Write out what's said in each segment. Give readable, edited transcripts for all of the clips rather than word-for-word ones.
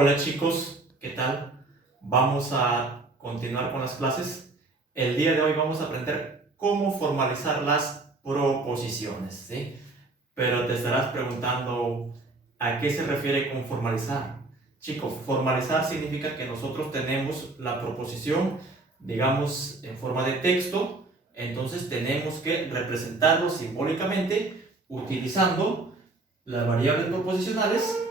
Hola chicos, ¿qué tal? Vamos a continuar con las clases. El día de hoy vamos a aprender cómo formalizar las proposiciones, ¿sí? Pero te estarás preguntando, ¿a qué se refiere con formalizar? Chicos, formalizar significa que nosotros tenemos la proposición, digamos, en forma de texto, entonces tenemos que representarlo simbólicamente utilizando las variables proposicionales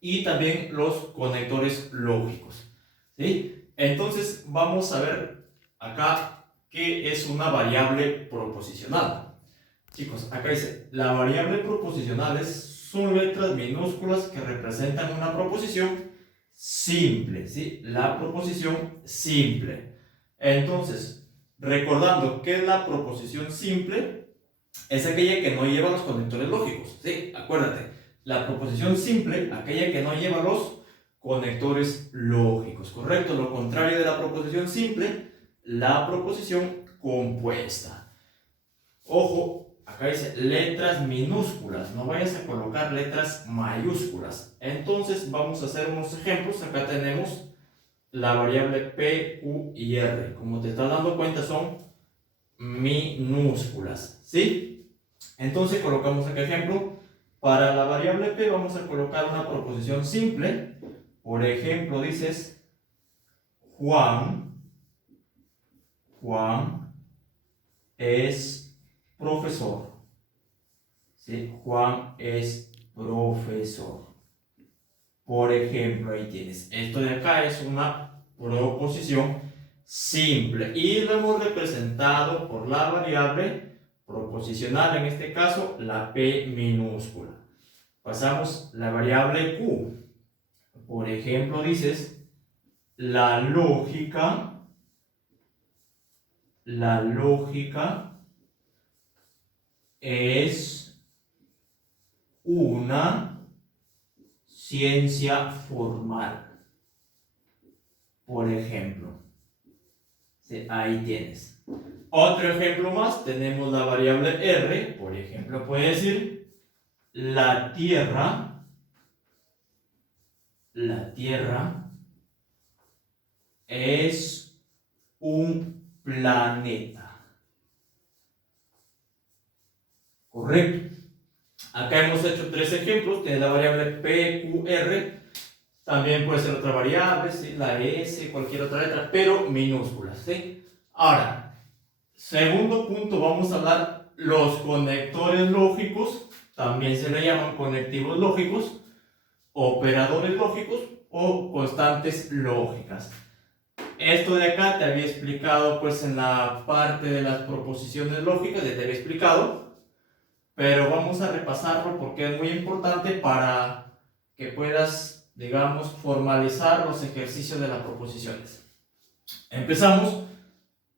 y también los conectores lógicos, ¿sí? Entonces vamos a ver acá qué es una variable proposicional. Chicos, acá dice, la variable proposicionales son letras minúsculas que representan una proposición simple, ¿sí? La proposición simple. Entonces, recordando que la proposición simple es aquella que no lleva los conectores lógicos, ¿sí? Acuérdate, la proposición simple, aquella que no lleva los conectores lógicos, ¿correcto? Lo contrario de la proposición simple, la proposición compuesta. Ojo, acá dice letras minúsculas, no vayas a colocar letras mayúsculas. Entonces vamos a hacer unos ejemplos. Acá tenemos la variable P, Q y R. Como te estás dando cuenta, son minúsculas, ¿sí? Entonces colocamos aquí ejemplo. Para la variable P vamos a colocar una proposición simple. Por ejemplo, dices Juan es profesor, ¿sí? Juan es profesor. Por ejemplo, ahí tienes. Esto de acá es una proposición simple y lo hemos representado por la variable proposicional, en este caso la P minúscula. Pasamos la variable Q. Por ejemplo, dices la lógica es una ciencia formal. Por ejemplo, sí, ahí tienes. Otro ejemplo más, tenemos la variable R. Por ejemplo, puede decir la Tierra es un planeta. Correcto. Acá hemos hecho tres ejemplos. Tiene la variable P, Q, R. También puede ser otra variable, ¿sí? La S, cualquier otra letra, pero minúsculas, ¿sí? Ahora, segundo punto, vamos a hablar los conectores lógicos. También se le llaman conectivos lógicos, operadores lógicos o constantes lógicas. Esto de acá te había explicado pues en la parte de las proposiciones lógicas, ya te había explicado, pero vamos a repasarlo porque es muy importante para que puedas, digamos, formalizar los ejercicios de las proposiciones. Empezamos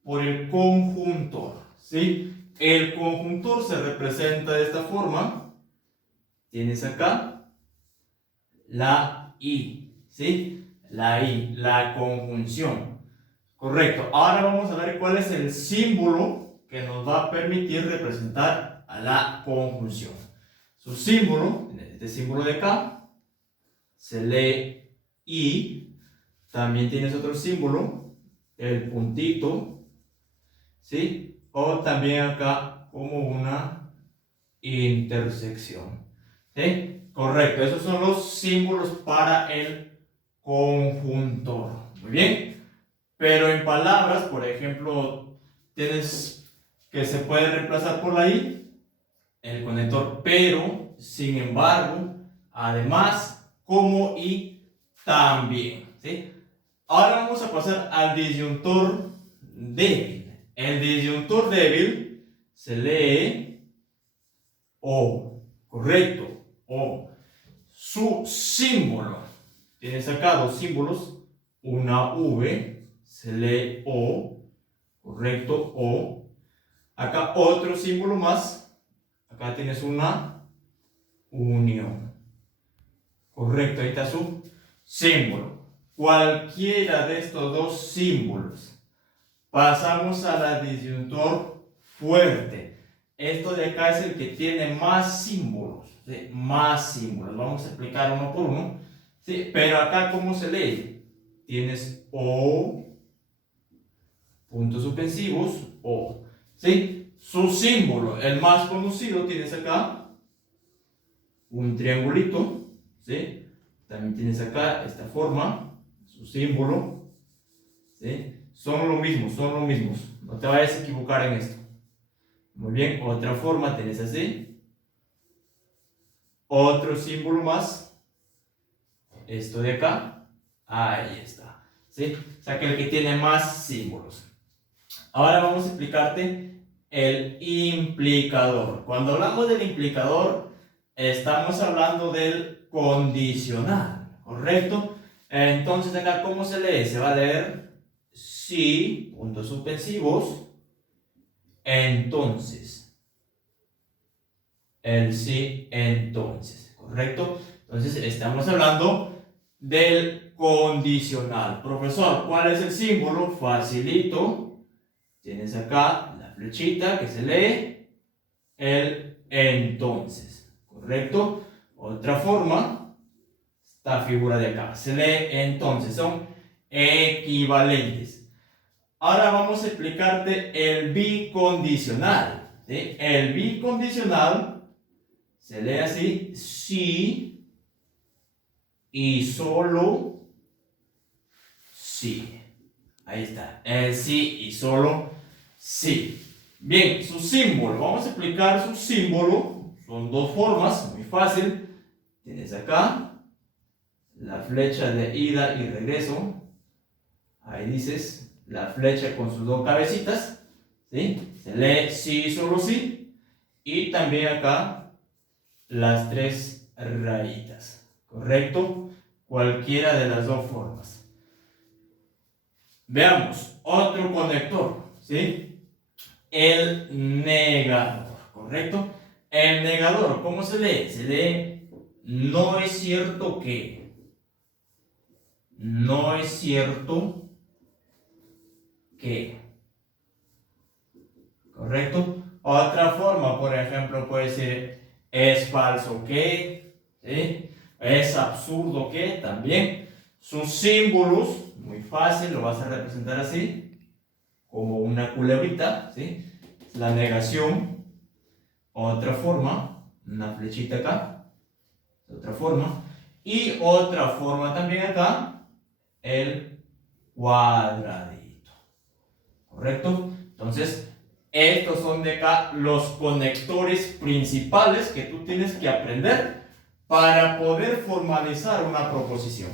por el conjuntor, ¿sí? El conjuntor se representa de esta forma. Tienes acá la I, ¿sí? La I, la conjunción. Correcto. Ahora vamos a ver cuál es el símbolo que nos va a permitir representar a la conjunción. Su símbolo, este símbolo de acá, se lee I. También tienes otro símbolo, el puntito, ¿sí? O también acá como una intersección, ¿sí? Correcto. Esos son los símbolos para el conjuntor. Muy bien. Pero en palabras, por ejemplo, tienes que se puede reemplazar por la I, el conector pero, sin embargo, además, como y también, ¿sí? Ahora vamos a pasar al disyuntor débil. El disyuntor débil se lee O, correcto, O. Su símbolo, tienes acá dos símbolos, una V, se lee O, correcto, O. Acá otro símbolo más, acá tienes una unión, correcto, ahí está su símbolo. Cualquiera de estos dos símbolos. Pasamos a la disyuntor fuerte. Esto de acá es el que tiene más símbolos, ¿sí? Más símbolos. Vamos a explicar uno por uno, ¿sí? ¿sí? Pero acá, ¿cómo se lee? Tienes O, puntos suspensivos, O, ¿sí? Su símbolo, el más conocido, tienes acá un triangulito, ¿sí? También tienes acá esta forma, su símbolo, ¿sí? Son lo mismo, son lo mismos. No te vayas a equivocar en esto. Muy bien, otra forma tienes así. Otro símbolo más. Esto de acá. Ahí está. ¿Sí? O sea que el que tiene más símbolos. Ahora vamos a explicarte el implicador. Cuando hablamos del implicador, estamos hablando del condicional, ¿correcto? Entonces acá, ¿cómo se lee? Se va a leer si, puntos suspensivos, entonces. El sí, entonces, ¿correcto? Entonces estamos hablando del condicional. Profesor, ¿cuál es el símbolo? Facilito. Tienes acá la flechita que se lee el entonces, ¿correcto? Otra forma, esta figura de acá, se lee entonces, son equivalentes. Ahora vamos a explicarte el bicondicional, ¿sí? El bicondicional se lee así, sí y solo sí. Ahí está, el sí y solo sí. Bien, su símbolo, vamos a explicar su símbolo. Son dos formas, muy fácil. Tienes acá la flecha de ida y regreso. Ahí dices la flecha con sus dos cabecitas, ¿sí? Se lee sí y solo sí. Y también acá las tres rayitas, ¿correcto? Cualquiera de las dos formas. Veamos, otro conector, ¿sí? El negador, ¿correcto? El negador, ¿cómo se lee? Se lee no es cierto que. No es cierto que. ¿Correcto? Otra forma, por ejemplo, puede ser es falso que, ¿sí? Es absurdo que también. Sus símbolos, muy fácil, lo vas a representar así, como una culebrita, ¿sí? La negación. Otra forma, una flechita acá, otra forma. Y otra forma también acá, el cuadradito, ¿correcto? Entonces, estos son de acá los conectores principales que tú tienes que aprender para poder formalizar una proposición.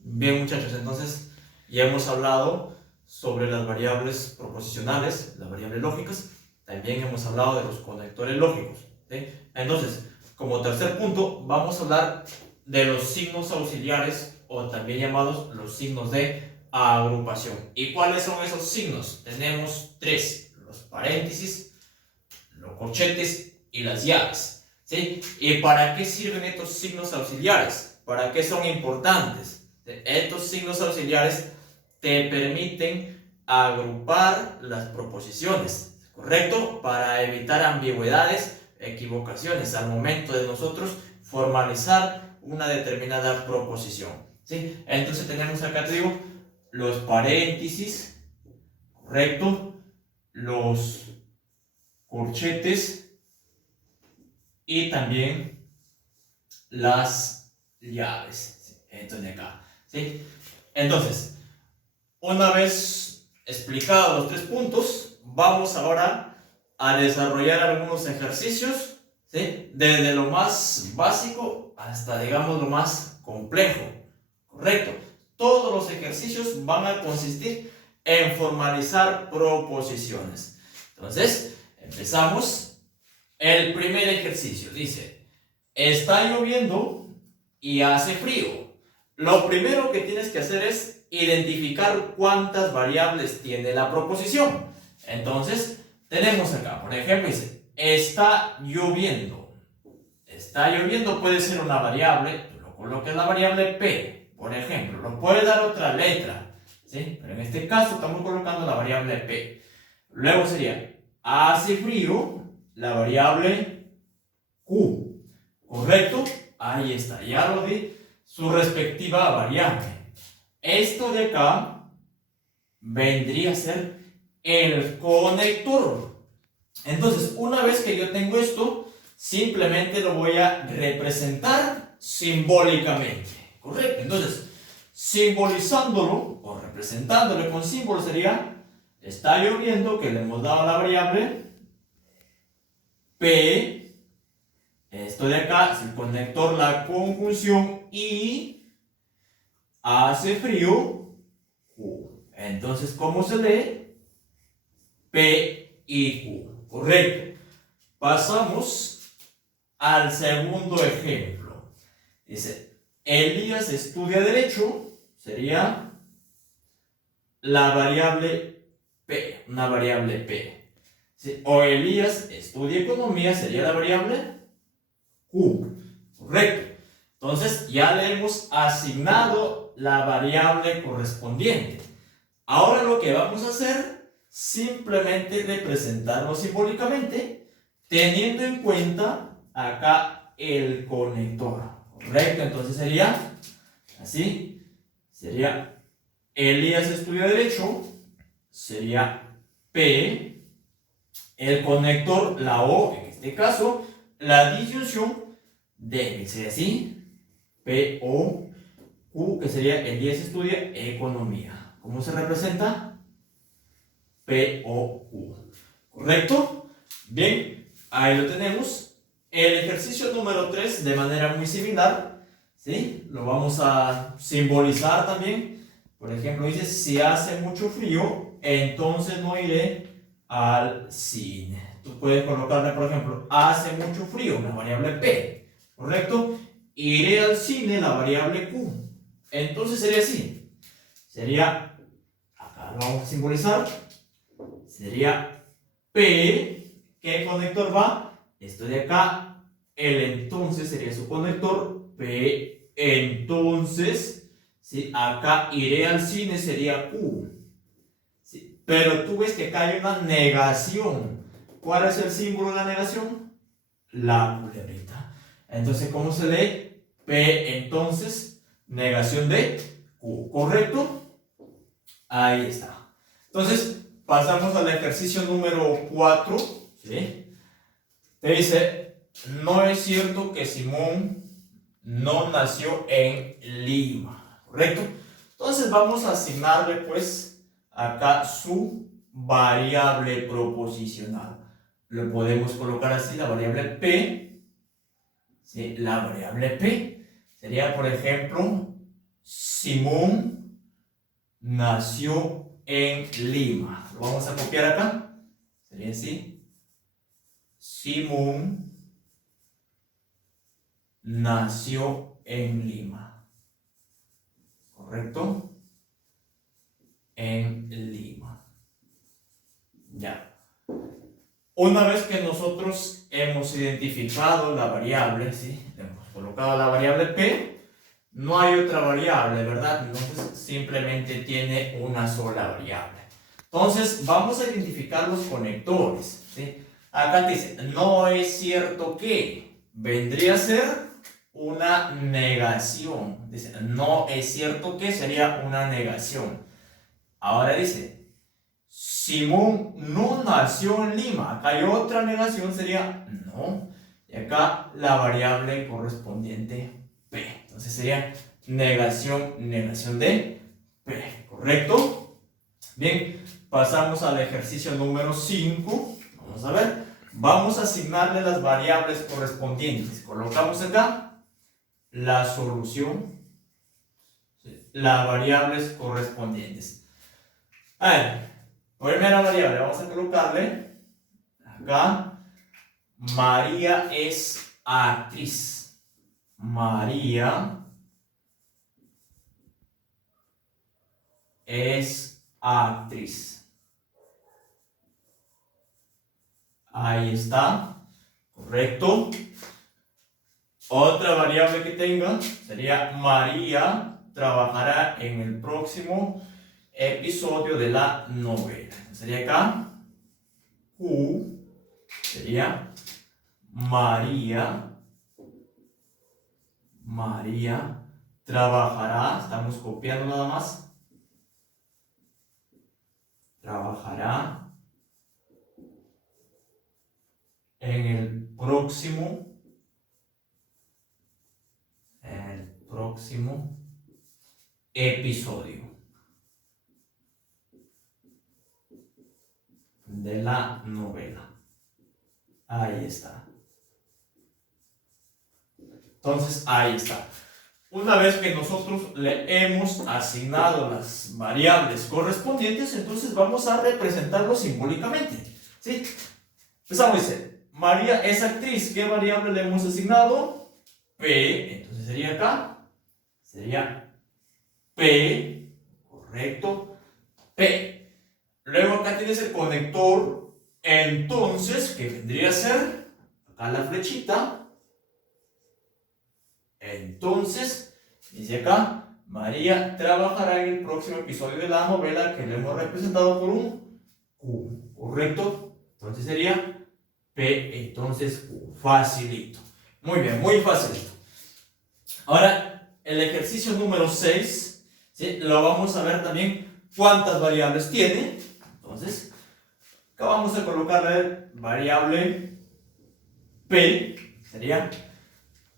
Bien, muchachos, entonces ya hemos hablado sobre las variables proposicionales, las variables lógicas. También hemos hablado de los conectores lógicos, ¿sí? Entonces, como tercer punto, vamos a hablar de los signos auxiliares o también llamados los signos de agrupación. ¿Y cuáles son esos signos? Tenemos tres: los paréntesis, los corchetes y las llaves, ¿sí? ¿Y para qué sirven estos signos auxiliares? ¿Para qué son importantes? Estos signos auxiliares te permiten agrupar las proposiciones, ¿correcto? Para evitar ambigüedades, equivocaciones al momento de nosotros formalizar una determinada proposición, ¿sí? Entonces tenemos acá, te digo, los paréntesis, ¿correcto? Los corchetes y también las llaves, ¿sí? Esto de acá, ¿sí? Entonces, una vez explicados los tres puntos, vamos ahora a desarrollar algunos ejercicios, ¿sí? Desde lo más básico hasta, digamos, lo más complejo, ¿correcto? Todos los ejercicios van a consistir en formalizar proposiciones. Entonces, empezamos. El primer ejercicio dice: está lloviendo y hace frío. Lo primero que tienes que hacer es identificar cuántas variables tiene la proposición. Entonces, tenemos acá, por ejemplo, dice: está lloviendo. Está lloviendo puede ser una variable, tú lo colocas la variable P, por ejemplo, lo puedes dar otra letra, ¿sí? Pero en este caso estamos colocando la variable P. Luego sería: hace frío, la variable Q, ¿correcto? Ahí está, ya lo di, su respectiva variable. Esto de acá vendría a ser el conector. Entonces, una vez que yo tengo esto, simplemente lo voy a representar simbólicamente. ¿Correcto? Entonces, simbolizándolo o representándolo con símbolo sería, está lloviendo, que le hemos dado la variable P. Esto de acá es el conector, la conjunción y hace frío Q. Entonces, ¿cómo se lee? P y Q. Correcto. Pasamos al segundo ejemplo. Dice, Elías estudia derecho, sería la variable P, una variable P. ¿Sí? O Elías estudia economía, sería la variable Q. Correcto. Entonces ya le hemos asignado la variable correspondiente. Ahora lo que vamos a hacer, simplemente representarlo simbólicamente, teniendo en cuenta acá el conector. Correcto. Entonces sería así. Sería Elías estudia derecho, sería P, el conector, la O, en este caso, la disyunción debe ser así, P, O, Q, que sería Elías estudia economía. ¿Cómo se representa? P, O, Q. ¿Correcto? Bien, ahí lo tenemos. El ejercicio número 3, de manera muy similar, ¿sí? Lo vamos a simbolizar también. Por ejemplo, dice, si hace mucho frío, entonces no iré al cine. Tú puedes colocarle, por ejemplo, hace mucho frío, una variable P, ¿correcto? Iré al cine, la variable Q. Entonces sería así. Sería, acá lo vamos a simbolizar, sería P, ¿qué conector va? Esto de acá, el entonces sería su conector, P, entonces, ¿sí? Acá iré al cine sería Q. ¿Sí? Pero tú ves que acá hay una negación. ¿Cuál es el símbolo de la negación? La culebrita. Entonces, ¿cómo se lee? P, entonces, negación de Q. ¿Correcto? Ahí está. Entonces, pasamos al ejercicio número 4. ¿Sí? Te dice, no es cierto que Simón no nació en Lima. ¿Correcto? Entonces, vamos a asignarle, pues, acá su variable proposicional. Lo podemos colocar así, la variable P. ¿Sí? La variable P sería, por ejemplo, Simón nació en Lima. Lo vamos a copiar acá. Sería así. Simón nació en Lima. ¿Correcto? En Lima. Ya. Una vez que nosotros hemos identificado la variable, ¿sí? Hemos colocado la variable P, no hay otra variable, ¿verdad? Entonces simplemente tiene una sola variable. Entonces vamos a identificar los conectores, ¿sí? Acá te dice, no es cierto que, vendría a ser una negación. Dice, no es cierto que sería una negación. Ahora dice, Simón no nació en Lima. Acá hay otra negación, sería no. Y acá la variable correspondiente P. Entonces sería negación, negación de P. ¿Correcto? Bien, pasamos al ejercicio número 5. Vamos a ver. Vamos a asignarle las variables correspondientes. Colocamos acá la solución, las variables correspondientes. A ver, primera variable, vamos a colocarle acá, María es actriz. María es actriz. Ahí está, correcto. Otra variable que tenga sería María trabajará en el próximo episodio de la novela. Sería acá Q, sería María María trabajará, estamos copiando nada más, trabajará en el próximo episodio de la novela. Ahí está. Entonces, ahí está. Una vez que nosotros le hemos asignado las variables correspondientes, entonces vamos a representarlo simbólicamente. ¿Sí? Empezamos, dice, María es actriz. ¿Qué variable le hemos asignado? P. Entonces sería acá. Sería P. Correcto. P. Luego acá tienes el conector. Entonces, ¿qué vendría a ser? Acá la flechita. Entonces, dice acá, María trabajará en el próximo episodio de la novela que le hemos representado por un Q, ¿correcto? Entonces sería P, entonces Q, facilito. Muy bien, muy facilito. Ahora, el ejercicio número 6, ¿sí? Lo vamos a ver también cuántas variables tiene. Entonces, acá vamos a colocar la variable P, sería...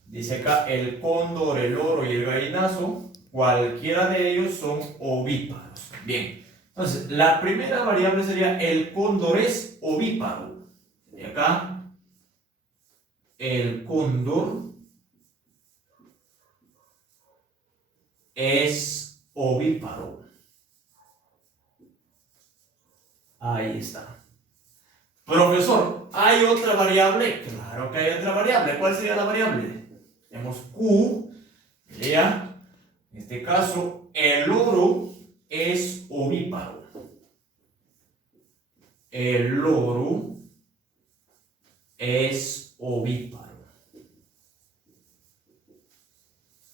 Dice acá, el cóndor, el loro y el gallinazo, cualquiera de ellos son ovíparos. Bien, entonces, la primera variable sería el cóndor es ovíparo. Y acá, el cóndor es ovíparo. Ahí está. Profesor, ¿hay otra variable? Claro que hay otra variable. ¿Cuál sería la variable? Tenemos Q, sería, en este caso, el loro es ovíparo. El loro es ovíparo.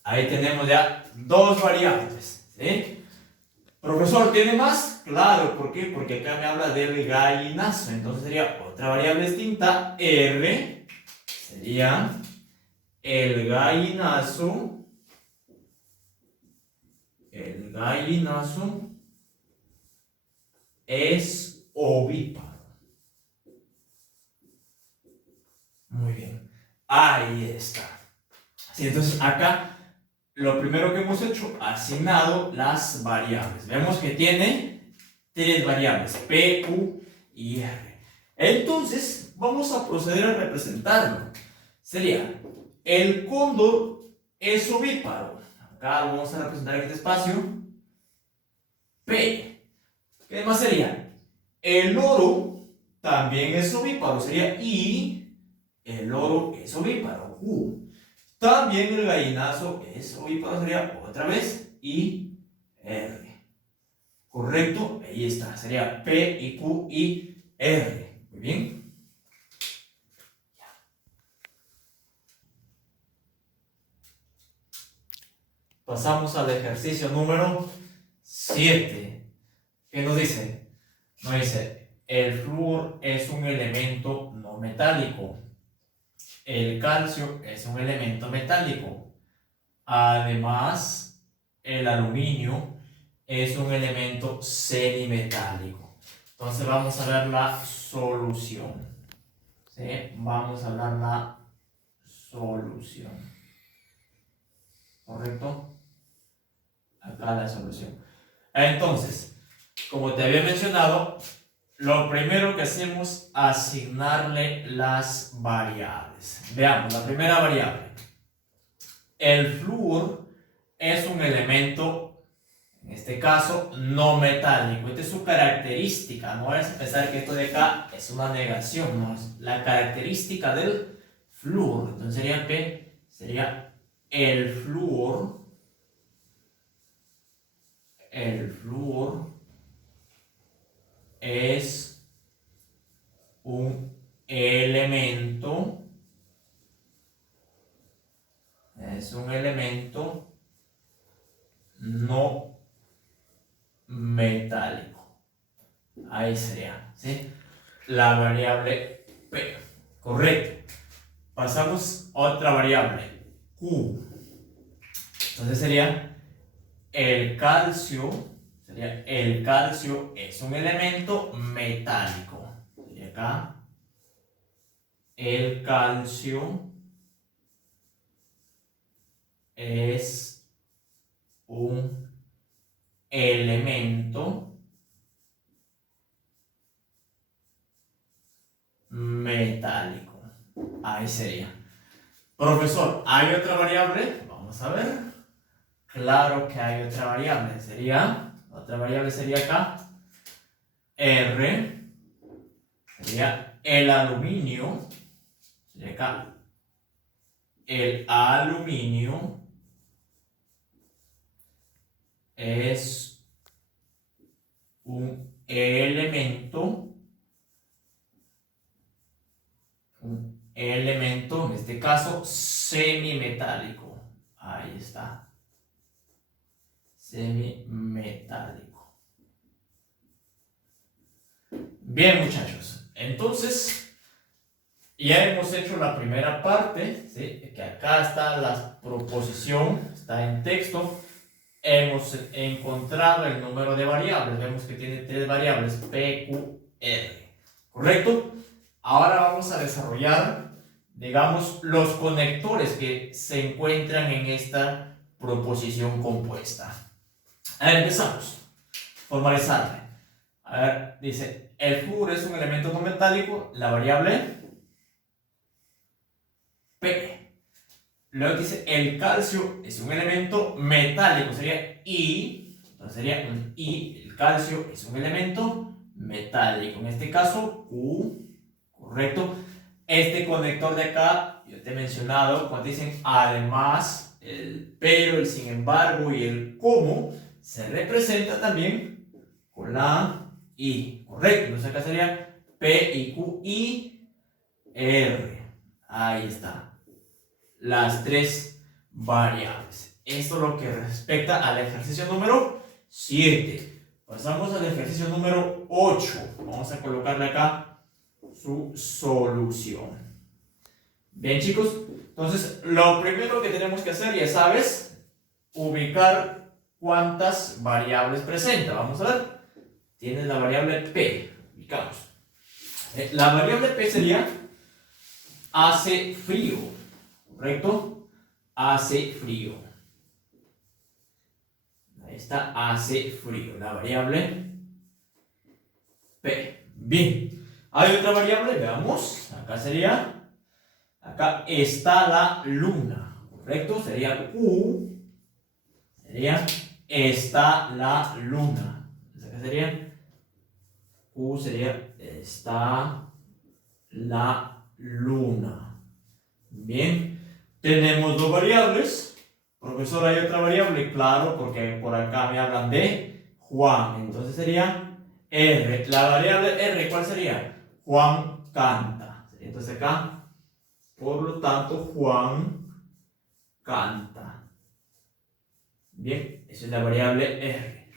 Ahí tenemos ya dos variables, ¿sí? Profesor, ¿tiene más? Claro, ¿por qué? Porque acá me habla del gallinazo. Entonces sería otra variable distinta, R, sería el gallinazo es ovíparo. Muy bien. Ahí está. Sí, entonces acá lo primero que hemos hecho, asignado las variables. Vemos que tiene tres variables, P, Q y R. Entonces, vamos a proceder a representarlo. Sería, el cóndor es ovíparo. Acá lo vamos a representar en este espacio. P. ¿Qué más sería? El loro también es ovíparo. Sería I. El loro es ovíparo. U. También el gallinazo es ovíparo. Sería otra vez I. R. Correcto. Ahí está. Sería P y Q y R. Muy bien. Pasamos al ejercicio número 7. ¿Qué nos dice? Nos dice, el flúor es un elemento no metálico. El calcio es un elemento metálico. Además, el aluminio es un elemento semimetálico. Entonces vamos a ver la solución. ¿Sí? Vamos a ver la solución. ¿Correcto? Acá la solución. Entonces, como te había mencionado, lo primero que hacemos es asignarle las variables. Veamos, la primera variable. El flúor es un elemento, en este caso, no metálico. Esta es su característica. No vayas a pensar que esto de acá es una negación. No, es la característica del flúor. Entonces sería P, sería el flúor. El flúor es un elemento. Es un elemento no metálico. Ahí sería, ¿sí? La variable P. Correcto. Pasamos a otra variable, Q. Entonces sería el calcio es un elemento metálico. Sería acá, el calcio es un elemento metálico. Ahí sería. Profesor, ¿hay otra variable? Vamos a ver. Claro que hay otra variable. Otra variable sería acá. R. Sería el aluminio. Sería acá. El aluminio es un elemento, en este caso, semimetálico. Ahí está. Semimetálico. Bien, muchachos. Entonces, ya hemos hecho la primera parte, ¿sí? Que acá está la proposición, está en texto. Hemos encontrado el número de variables. Vemos que tiene 3 variables, P, Q, R. ¿Correcto? Ahora vamos a desarrollar, digamos, los conectores que se encuentran en esta proposición compuesta. A ver, empezamos. Formalizarle. A ver, dice, el flúor es un elemento no metálico, la variable P. Luego dice, el calcio es un elemento metálico, sería I. Entonces sería un I, el calcio es un elemento metálico. En este caso, Q. Correcto. Este conector de acá, yo te he mencionado, cuando dicen además, el pero, el sin embargo y el cómo, se representa también con la I. Correcto. Entonces acá sería P y Q y R. Ahí está. Las 3 variables. Esto es lo que respecta al ejercicio número 7. Pasamos al ejercicio número 8. Vamos a colocarle acá su solución. Bien, chicos. Entonces, lo primero que tenemos que hacer, ya sabes, ubicar cuántas variables presenta. Vamos a ver. Tienes la variable P. Ubicamos. La variable P sería hace frío. ¿Correcto? Hace frío. Ahí está, hace frío. La variable P. Bien. Hay otra variable, veamos. Acá sería, acá está la luna. ¿Correcto? Sería Q. Sería, está la luna. Acá sería, Q sería, está la luna. Bien. Tenemos 2 variables. Profesor, ¿hay otra variable? Claro, porque por acá me hablan de Juan. Entonces sería R. La variable R, ¿cuál sería? Juan canta. Entonces acá, por lo tanto, Juan canta. Bien, esa es la variable R.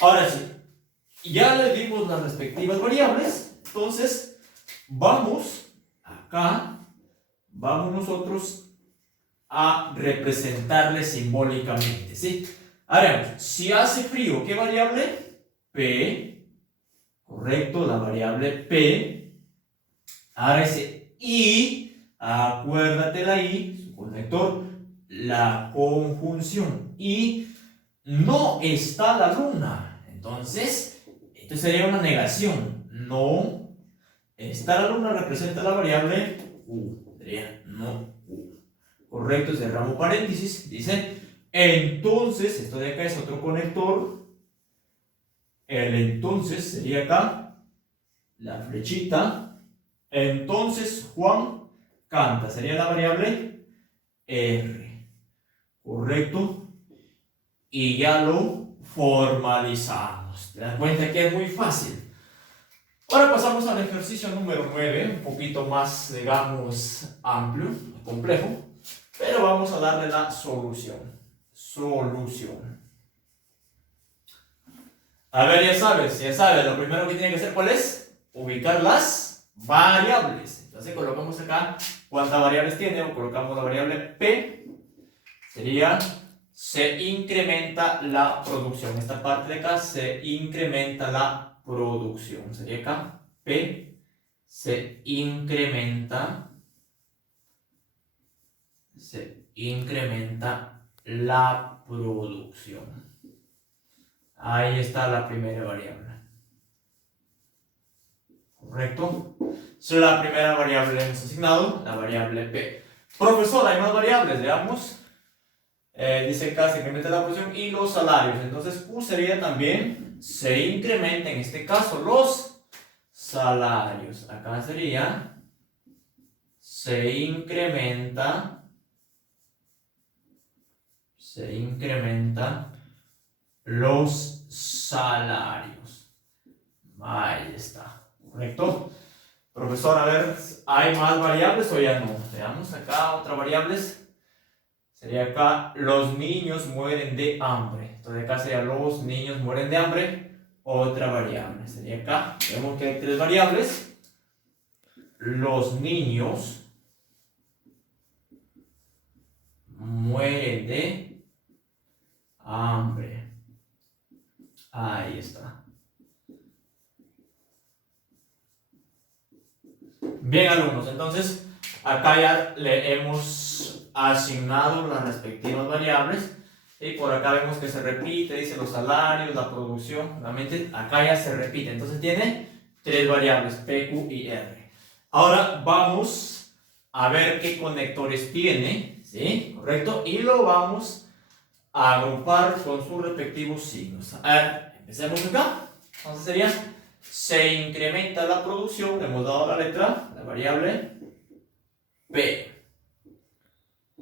Ahora sí, ya le dimos las respectivas variables. Entonces, vamos acá, vamos nosotros a representarle simbólicamente, ¿sí? Ahora, si hace frío, ¿qué variable? P. Correcto, la variable P. Ahora ese I, acuérdate la I, su conector, la conjunción. Y no está la luna. Entonces, esto sería una negación. No está la luna, representa la variable Q. Sería no Q. Correcto, cerramos paréntesis. Dice, entonces, esto de acá es otro conector. El entonces sería acá, la flechita. Entonces, Juan canta. Sería la variable R. Correcto. Y ya lo formalizamos. ¿Te das cuenta que es muy fácil? Ahora pasamos al ejercicio número 9, un poquito más, digamos, amplio, complejo. Pero vamos a darle la solución. Solución. A ver, ya sabes, lo primero que tiene que hacer, ¿cuál es? Ubicar las variables. Entonces colocamos acá cuántas variables tiene, o colocamos la variable P, sería se incrementa la producción. Esta parte de acá se incrementa la producción. Sería acá, P, se incrementa la producción. Ahí está la primera variable. ¿Correcto? Esa es la primera variable que hemos asignado, la variable P. Profesor, hay más variables, veamos. Dice acá se incrementa la producción y los salarios. Entonces Q sería también, se incrementa en este caso los salarios. Acá sería, se incrementa los salarios. Ahí está, ¿correcto? Profesor, a ver, ¿hay más variables o ya no? Veamos acá otras variables. Sería acá, los niños mueren de hambre. Entonces acá sería, los niños mueren de hambre. Otra variable. Sería acá, vemos que hay tres variables. Los niños mueren de hambre. Ahí está. Bien, alumnos, entonces acá ya le hemos asignado las respectivas variables y por acá vemos que se repite, dice los salarios, la producción, realmente acá ya se repite, entonces tiene tres variables, P, Q y R. Ahora vamos a ver qué conectores tiene, ¿sí? ¿Correcto? Y lo vamos a agrupar con sus respectivos signos. A ver, empecemos acá. Entonces sería, se incrementa la producción, le hemos dado la letra, la variable P.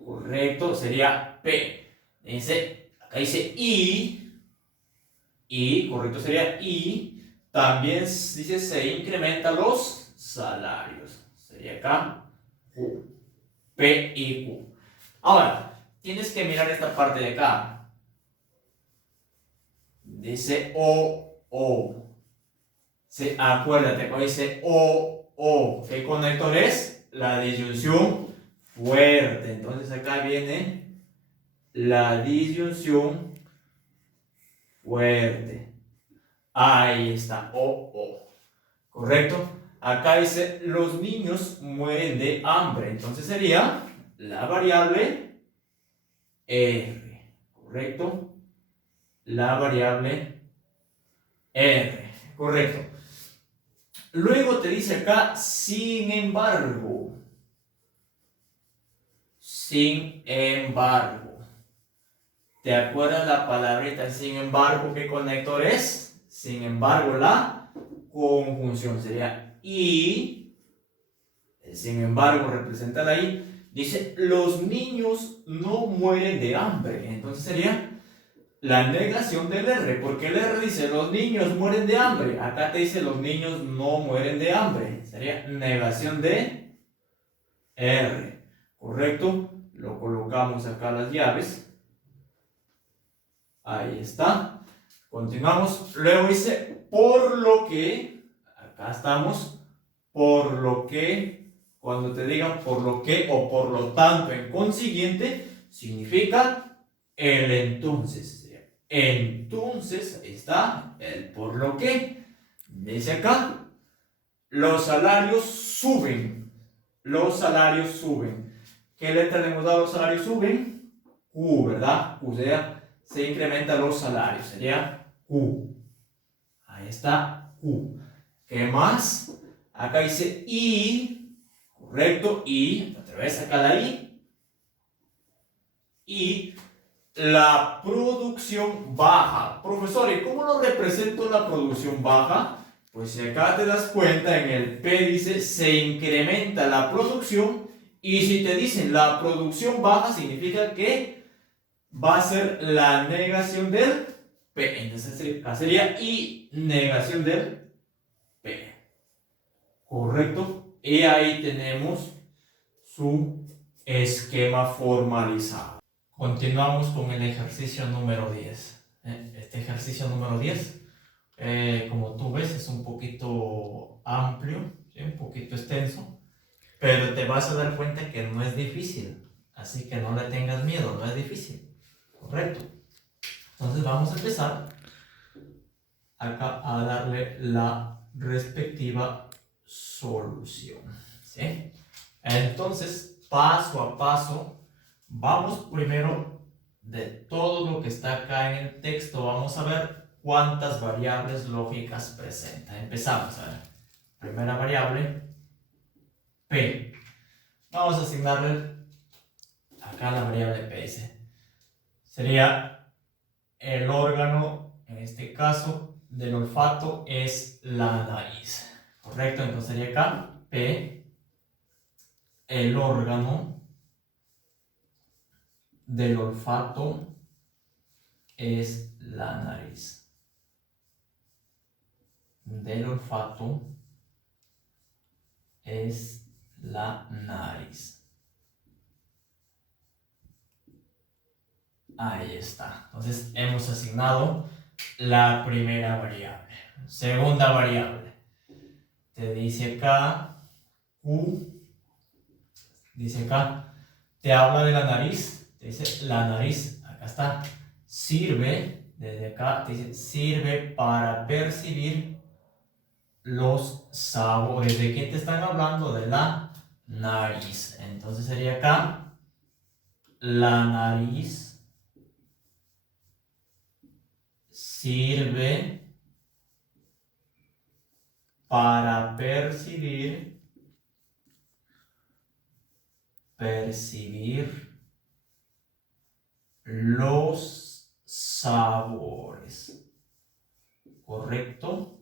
Correcto, sería P. Acá dice I, correcto, sería I. También dice se incrementa los salarios. Sería acá Q. P y Q. Ahora, tienes que mirar esta parte de acá. Dice O. Sí, acuérdate, cuando dice O, ¿qué conector es? La disyunción fuerte. Entonces acá viene la disyunción fuerte. Ahí está, O. ¿Correcto? Acá dice, los niños mueren de hambre. Entonces sería la variable R. ¿Correcto? La variable R. Correcto. Luego te dice acá, sin embargo. Sin embargo. ¿Te acuerdas la palabrita sin embargo qué conector es? Sin embargo, la conjunción sería y. Sin embargo, representa la i. Dice, los niños no mueren de hambre. Entonces sería la negación del R, porque el R dice los niños mueren de hambre. Acá te dice los niños no mueren de hambre. Sería negación de R. ¿Correcto? Lo colocamos acá las llaves. Ahí está. Continuamos. Luego dice por lo que. Acá estamos. Por lo que. Cuando te digan por lo que o por lo tanto en consiguiente, significa el entonces. Entonces, ahí está el por lo que. Dice acá, los salarios suben. Los salarios suben. ¿Qué letra le hemos dado a los salarios suben? Q, ¿verdad? Q, sería, se incrementan los salarios. Sería Q. Ahí está Q. ¿Qué más? Acá dice I. Correcto. I. Otra vez acá la I. Y la producción baja. Profesor, ¿y cómo lo represento la producción baja? Pues si acá te das cuenta, en el P dice se incrementa la producción. Y si te dicen la producción baja, significa que va a ser la negación del P. Entonces acá sería I negación del P. ¿Correcto? Y ahí tenemos su esquema formalizado. Continuamos con el ejercicio número 10. Este ejercicio número 10, como tú ves, es un poquito amplio, ¿sí? Un poquito extenso, pero te vas a dar cuenta que no es difícil. Así que no le tengas miedo, no es difícil. Correcto. Entonces vamos a empezar acá a darle la respectiva solución, ¿sí? Entonces, paso a paso, vamos primero de todo lo que está acá en el texto, vamos a ver cuántas variables lógicas presenta. Empezamos a ver. Primera variable, P. Vamos a asignarle acá la variable P. Sería el órgano, en este caso, del olfato es la nariz. ¿Correcto? Entonces sería acá P, el órgano del olfato es la nariz. Del olfato es la nariz. Ahí está. Entonces hemos asignado la primera variable. Segunda variable. Te dice acá Q. Dice acá. Te habla de la nariz. Te dice la nariz. Acá está. Sirve. Desde acá te dice sirve para percibir los sabores. ¿De qué te están hablando? De la nariz. Entonces sería acá la nariz sirve para percibir los sabores. ¿Correcto?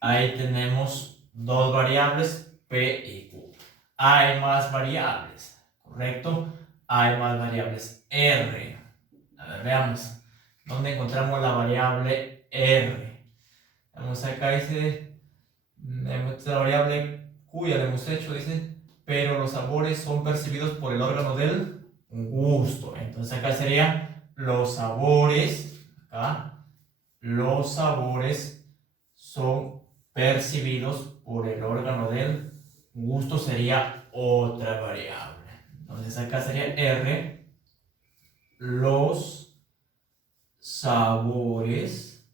Ahí tenemos dos variables, P y Q. Hay más variables, ¿correcto? Hay más variables, R. A ver, veamos. ¿Dónde encontramos la variable R? Vamos acá, dice, la variable Q ya la hemos hecho, dice, pero los sabores son percibidos por el órgano del gusto. Entonces acá sería los sabores, acá, los sabores son percibidos por el órgano del gusto, sería otra variable. Entonces acá sería R, los sabores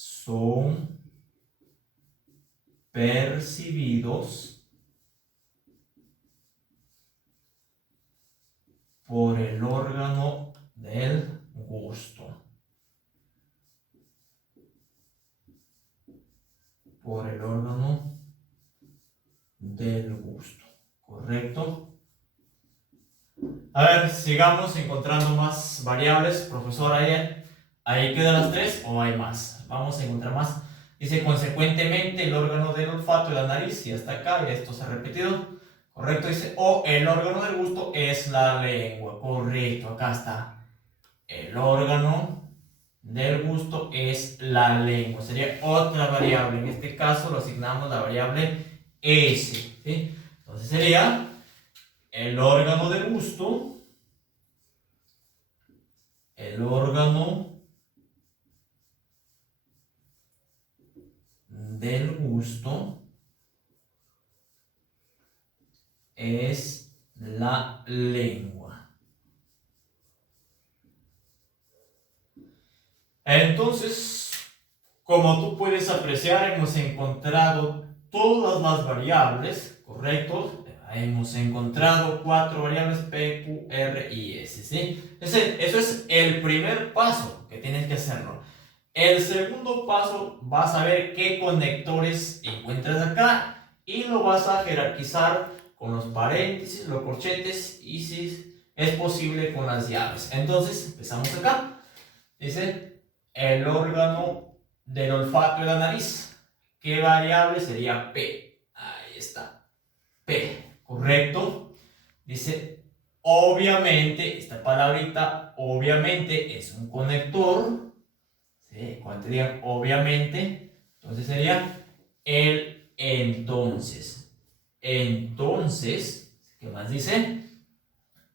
son percibidos por el órgano del gusto. Por el órgano del gusto. ¿Correcto? A ver, sigamos encontrando más variables. Profesor, ahí quedan las tres o hay más. Vamos a encontrar más. Dice, consecuentemente, el órgano del olfato y la nariz, y hasta acá, y esto se ha repetido. Correcto, dice, o el órgano del gusto es la lengua. Correcto, acá está. El órgano del gusto es la lengua. Sería otra variable. En este caso lo asignamos la variable S. ¿Sí? Entonces sería el órgano del gusto. El órgano del gusto es la lengua. Entonces, como tú puedes apreciar, hemos encontrado todas las variables, ¿correcto? Hemos encontrado 4 variables P, Q, R y S, ¿sí? Eso es el primer paso que tienes que hacerlo. El segundo paso, vas a ver qué conectores encuentras acá y lo vas a jerarquizar con los paréntesis, los corchetes y si es posible con las llaves. Entonces, empezamos acá. Dice, el órgano del olfato y la nariz. ¿Qué variable sería P? Ahí está. P. ¿Correcto? Dice, obviamente, esta palabrita, obviamente, es un conector. ¿Sí? Cuando te digan obviamente, entonces sería el entonces. Entonces, ¿qué más dice?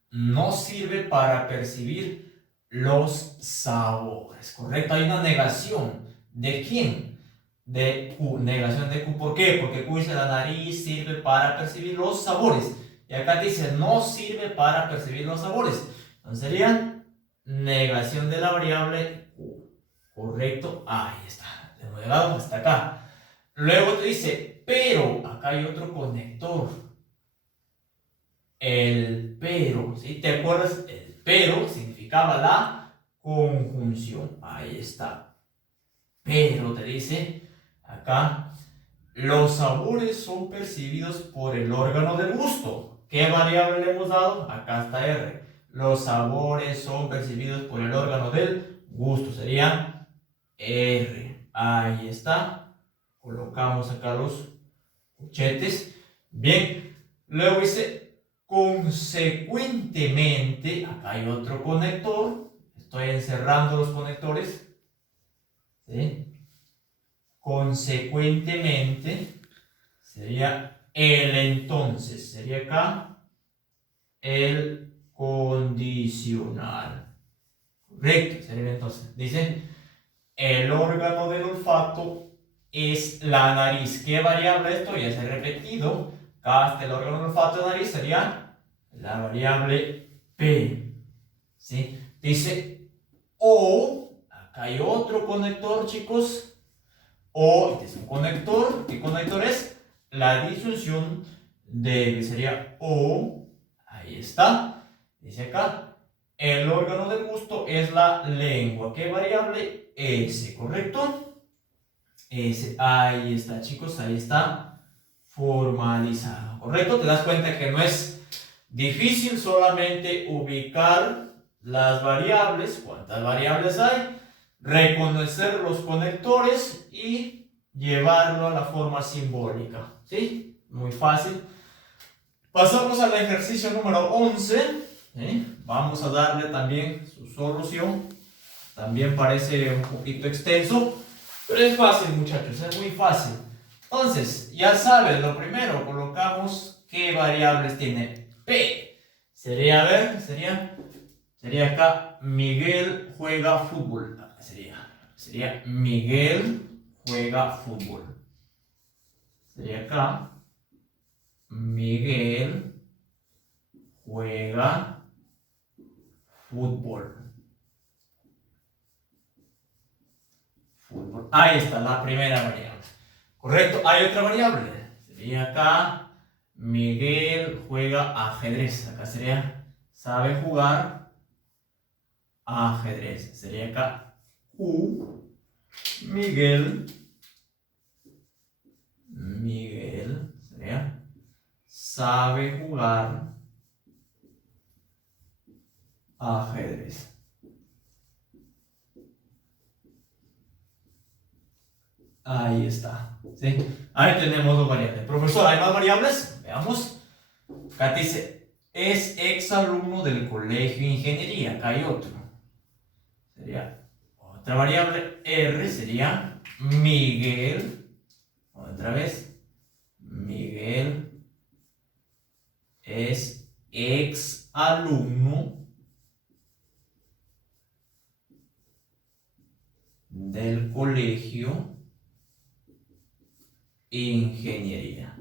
No sirve para percibir los sabores. ¿Correcto? Hay una negación. ¿De quién? De Q. Negación de Q. ¿Por qué? Porque Q dice la nariz sirve para percibir los sabores. Y acá dice, no sirve para percibir los sabores. Entonces sería negación de la variable Q. Correcto, ahí está. Hemos llegado hasta acá. Luego te dice, pero acá hay otro conector. El pero, ¿sí? ¿Te acuerdas? El pero significaba la conjunción. Ahí está. Pero te dice acá, los sabores son percibidos por el órgano del gusto. ¿Qué variable le hemos dado? Acá está R. Los sabores son percibidos por el órgano del gusto. Sería R. Ahí está. Colocamos acá los corchetes. Bien. Luego dice, consecuentemente, acá hay otro conector. Estoy encerrando los conectores. ¿Sí? Consecuentemente, sería el entonces. Sería acá el condicional. Correcto, sería el entonces. Dice, el órgano del olfato es la nariz. ¿Qué variable esto? Ya se ha repetido. Acá está el órgano del olfato de nariz. Sería la variable P. ¿Sí? Dice, o, acá hay otro conector, chicos. O, este es un conector. ¿Qué conector es? La disyunción de, que sería O. Ahí está. Dice acá, el órgano del gusto es la lengua. ¿Qué variable? S, ¿correcto? S, ahí está, chicos, ahí está formalizado, ¿correcto? Te das cuenta que no es difícil solamente ubicar las variables. ¿Cuántas variables hay? Reconocer los conectores y llevarlo a la forma simbólica, ¿sí? Muy fácil. Pasamos al ejercicio número 11. Vamos a darle también su solución. También parece un poquito extenso, pero es fácil, muchachos, es muy fácil. Entonces, ya sabes, lo primero, colocamos qué variables tiene. P. Sería, a ver, sería acá, Miguel juega fútbol. Sería Miguel juega fútbol. Sería acá, Miguel juega fútbol. Ahí está la primera variable. Correcto, hay otra variable. Sería acá, Miguel juega ajedrez. Acá sería, sabe jugar ajedrez. Sería acá, Q. Miguel sería, sabe jugar ajedrez. Ahí está. ¿Sí? Ahí tenemos dos variables. Profesor, ¿hay más variables? Veamos. Acá dice, es exalumno del colegio de ingeniería. Acá hay otro. Sería otra variable. R sería Miguel. Otra vez. Miguel es exalumno del colegio ingeniería.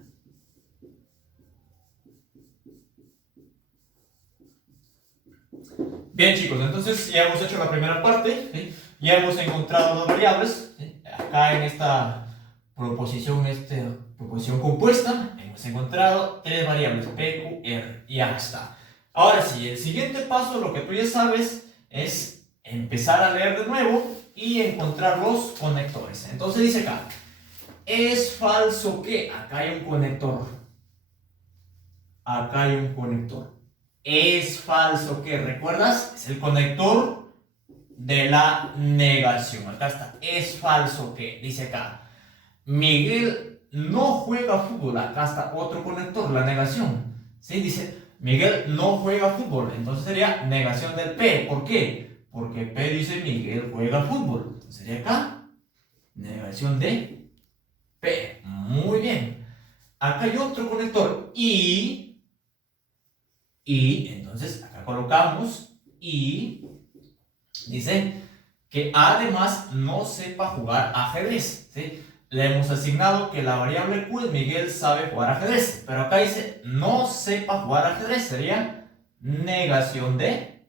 Bien, chicos, entonces ya hemos hecho la primera parte, ¿sí? Ya hemos encontrado dos variables, ¿sí? Acá en esta proposición compuesta hemos encontrado tres variables, P, Q, R, y ya está. Ahora sí, el siguiente paso, lo que tú ya sabes, es empezar a leer de nuevo y encontrar los conectores. Entonces dice acá, es falso que, acá hay un conector. Acá hay un conector. Es falso que, ¿recuerdas? Es el conector de la negación. Acá está. Es falso que, dice acá. Miguel no juega fútbol. Acá está otro conector, la negación. ¿Sí? Dice, Miguel no juega fútbol. Entonces sería negación del P. ¿Por qué? Porque P dice Miguel juega fútbol. Entonces sería acá negación de P. Muy bien. Acá hay otro conector y entonces acá colocamos y dice que además no sepa jugar ajedrez, ¿sí? le hemos asignado que la variable Q es Miguel sabe jugar ajedrez. Pero acá dice no sepa jugar ajedrez. Sería negación de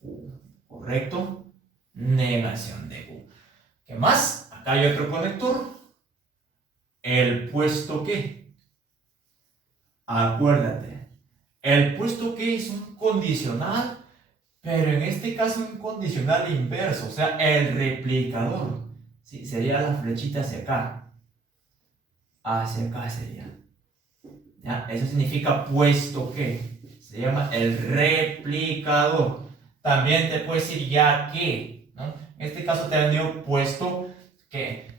Q. ¿Correcto? Negación de Q. ¿Qué más? Acá hay otro conector. El puesto que. Acuérdate. El puesto que es un condicional. Pero en este caso un condicional inverso. O sea, el replicador. Sí, sería la flechita hacia acá. Hacia acá sería. ¿Ya? Eso significa puesto que. Se llama el replicador. También te puedes decir ya que, ¿no? En este caso te han vendido puesto que.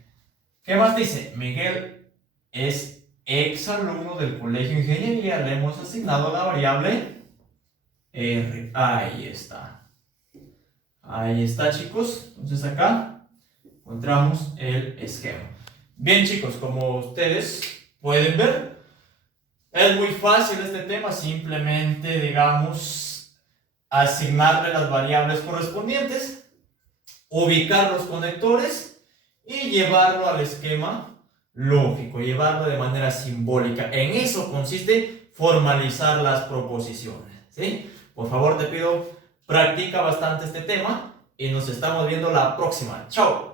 ¿Qué más dice? Miguel es exalumno del Colegio de Ingeniería. Le hemos asignado la variable R. Ahí está. Ahí está, chicos. Entonces acá encontramos el esquema. Bien, chicos, como ustedes pueden ver, es muy fácil este tema. Simplemente, digamos, asignarle las variables correspondientes, ubicar los conectores y llevarlo al esquema lógico, llevarlo de manera simbólica. En eso consiste formalizar las proposiciones, ¿sí? Por favor, te pido, practica bastante este tema y nos estamos viendo la próxima. ¡Chao!